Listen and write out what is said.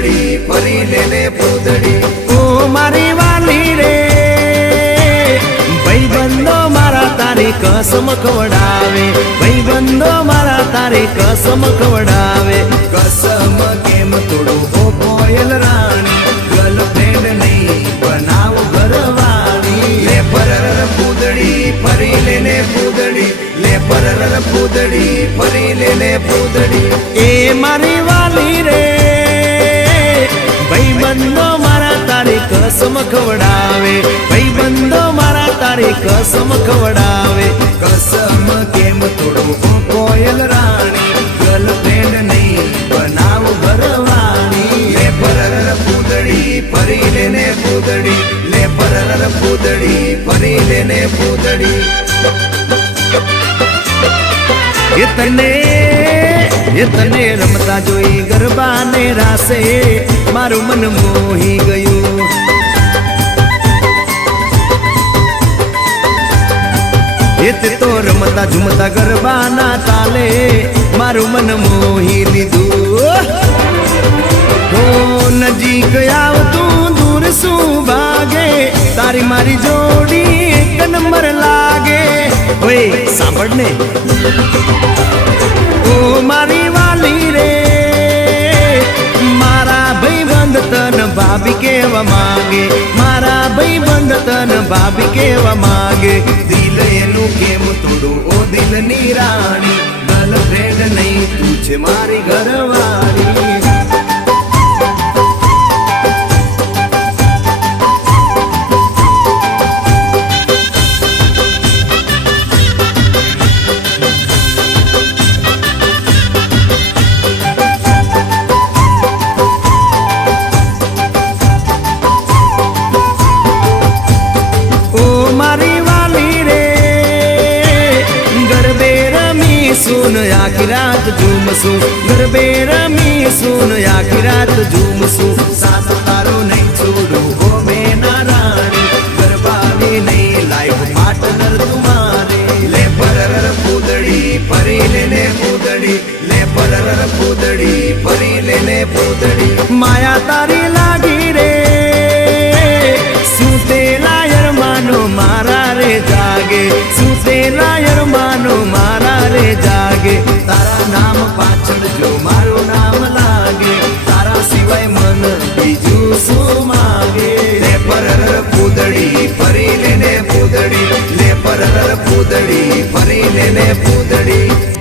પૂદડી ફરી લેને પૂદડી ઓ મારી વાલી રે ભાઈબંધો મારા તારી કસમ ખવડાવે ભાઈબંધો મારા તારી કસમ ખવડાવે કસમ કેમ તોડું હો કોયલ રાણી ગર્લફ્રેન્ડ નહીં બનાવ ઘરવાળી લે પરર પૂદડી ફરી લેને પૂદડી લે પરર પૂદડી ફરી લેને પૂદડી એ મારી વાલી રે ભાઈબંધો મારા તારી કસમ ખવડાવે ભાઈબંધો મારા તારી કસમ ખવડાવે કસમ કેમ તોડું હો કોયલ રાણી ગર્લફ્રેન્ડ નહીં બનાવ ઘરવાળી લે પરર પૂદડી ફરી લેને પૂદડી લે પરર પૂદડી ફરી લેને પૂદડી એ તને રમતા જોઈ ગરબાને રાસે મારું મન મોહી ગયું એ તો રમતા ઝુમતા ગરબાના તાલે મારું મન મોહી લીધું હો નજીક આવતું દૂર શું ભાગે તારી મારી જોડી એક નંબર લાગે ઓય સાંભળ ને ઓ મારી વાલી રે મારા ભાઈબંધ તન ભાભી કેવા માંગે મારા ભાઈબંધ તન ભાભી કેવા માંગે દિલ એનું કેમ તોડું ઓ દિલની રાણી ગર્લફ્રેન્ડ નહીં તું છે મારી ઘરવાળી सुन आखी रात झूमसू गरबे रमी सुन आखी रात झूमसू साथ तारो नहीं छोड़ू हो बेना रानी गरबानी नहीं लाइफ पार्टनर तुम्हारे ले परर पूदड़ी फरी लेने पूदड़ी ले परर पूदड़ी फरी लेने पूदड़ी माया तारी लागी रे सुतेला मानो मारा रे जागे सुतेला मानो मारा रे जागे तारा नाम पाछળ જો મારું નામ લાગે તારા સિવાય મન બીજું શું માગે લે પરર પૂદડી ફરી લેને પૂદડી લે પરર પૂદડી ફરી લેને પૂદડી